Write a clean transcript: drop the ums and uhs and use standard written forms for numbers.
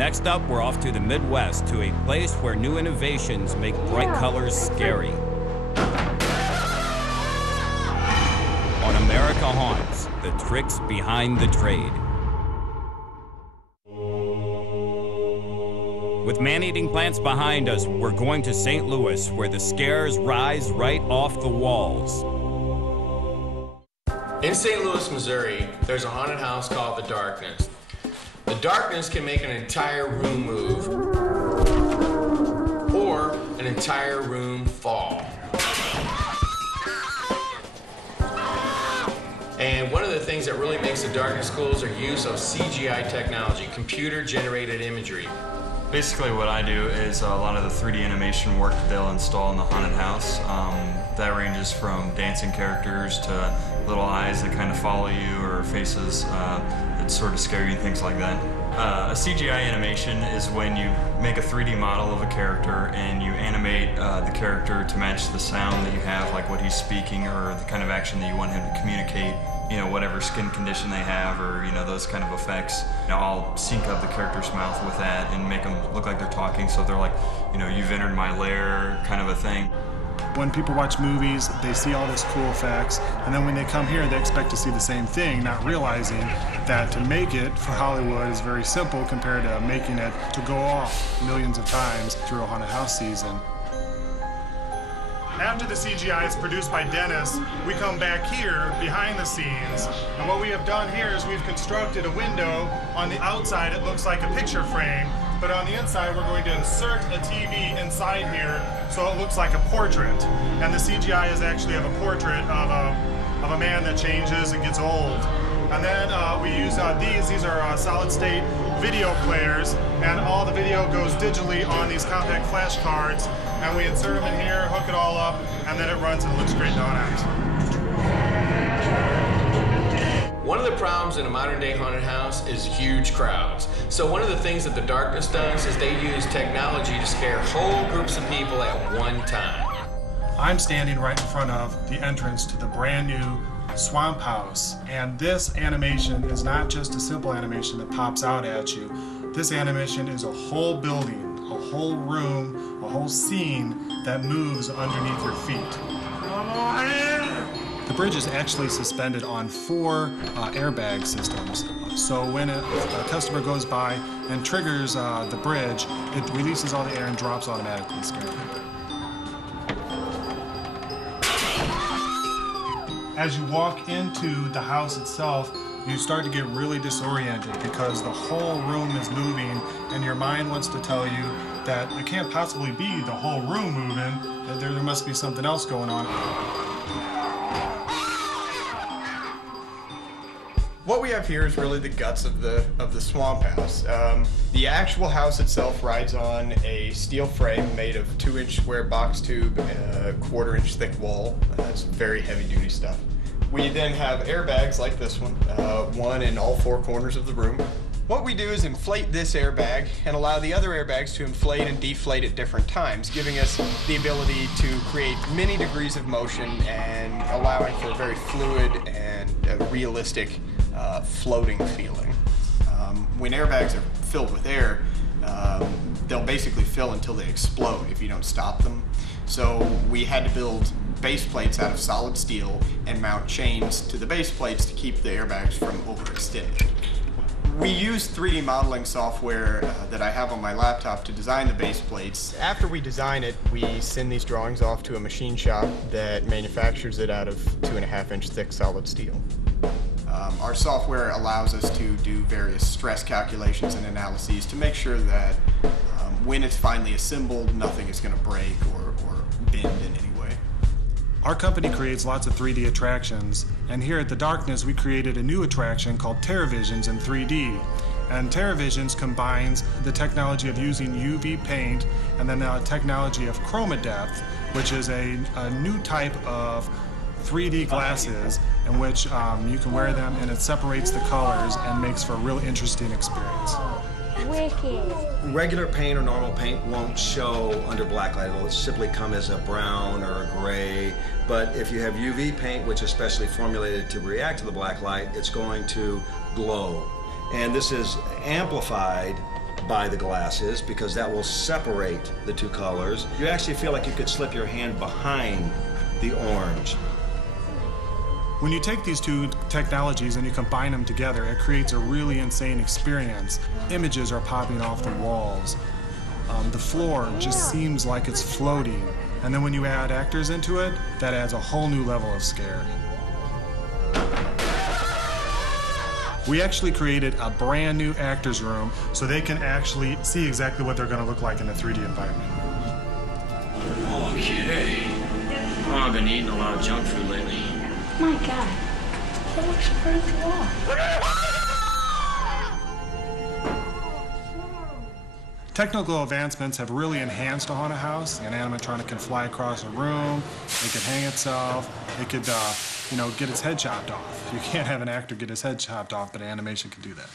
Next up, we're off to the Midwest, to a place where new innovations make bright colors scary. On America Haunts, the tricks behind the trade. With man-eating plants behind us, we're going to St. Louis, where the scares rise right off the walls. In St. Louis, Missouri, there's a haunted house called the Darkness. The Darkness can make an entire room move, or an entire room fall. And one of the things that really makes the Darkness cool is their use of CGI technology, computer-generated imagery. Basically what I do is a lot of the 3D animation work that they'll install in the haunted house. That ranges from dancing characters to little eyes that kind of follow you, or faces that sort of scare you, things like that. A CGI animation is when you make a 3D model of a character and you animate the character to match the sound that you have, like what he's speaking or the kind of action that you want him to communicate. You know, whatever skin condition they have, or, you know, those kind of effects. You know, I'll sync up the character's mouth with that and make them look like they're talking, so they're like, you know, you've entered my lair, kind of a thing. When people watch movies, they see all this cool effects, and then when they come here, they expect to see the same thing, not realizing that to make it for Hollywood is very simple compared to making it to go off millions of times through a haunted house season. After the CGI is produced by Dennis, we come back here behind the scenes, and what we have done here is we've constructed a window. On the outside it looks like a picture frame, but on the inside we're going to insert a TV inside here so it looks like a portrait. And the CGI is actually of a portrait of a man that changes and gets old. And then we use these are solid state video players, and all the video goes digitally on these compact flash cards, and we insert them in here, hook it all up, and then it runs and looks great on it. One of the problems in a modern day haunted house is huge crowds. So one of the things that the Darkness does is they use technology to scare whole groups of people at one time. I'm standing right in front of the entrance to the brand new Swamp House, and this animation is not just a simple animation that pops out at you. This animation is a whole building, a whole room, a whole scene that moves underneath your feet. The bridge is actually suspended on 4 airbag systems. So when a customer goes by and triggers the bridge, it releases all the air and drops automatically, scaring them. As you walk into the house itself, you start to get really disoriented because the whole room is moving, and your mind wants to tell you that it can't possibly be the whole room moving, that there must be something else going on. What we have here is really the guts of the Swamp House. The actual house itself rides on a steel frame made of 2-inch square box tube and a 1/4-inch thick wall. That's very heavy-duty stuff. We then have airbags like this one in all 4 corners of the room. What we do is inflate this airbag and allow the other airbags to inflate and deflate at different times, giving us the ability to create many degrees of motion and allowing for a very fluid and realistic floating feeling. When airbags are filled with air, they'll basically fill until they explode if you don't stop them. So we had to build base plates out of solid steel and mount chains to the base plates to keep the airbags from overextending. We use 3D modeling software that I have on my laptop to design the base plates. After we design it, we send these drawings off to a machine shop that manufactures it out of 2.5-inch thick solid steel. Our software allows us to do various stress calculations and analyses to make sure that when it's finally assembled, nothing is going to break or bend in any way. Our company creates lots of 3D attractions, and here at the Darkness we created a new attraction called TerraVisions in 3D. And TerraVisions combines the technology of using UV paint and then the technology of chroma depth, which is a new type of 3D glasses in which you can wear them and it separates the colors and makes for a real interesting experience. Wicked. Regular paint or normal paint won't show under black light. It'll simply come as a brown or a gray. But if you have UV paint, which is specially formulated to react to the black light, it's going to glow. And this is amplified by the glasses because that will separate the two colors. You actually feel like you could slip your hand behind the orange. When you take these two technologies and you combine them together, it creates a really insane experience. Images are popping off the walls. The floor just seems like it's floating. And then when you add actors into it, that adds a whole new level of scare. We actually created a brand new actors room so they can actually see exactly what they're going to look like in a 3D environment. Okay. Oh, I've been eating a lot of junk food lately. My God, that looks pretty cool. Technical advancements have really enhanced a haunted house. An animatronic can fly across a room, it can hang itself, it could, get its head chopped off. You can't have an actor get his head chopped off, but an animation can do that.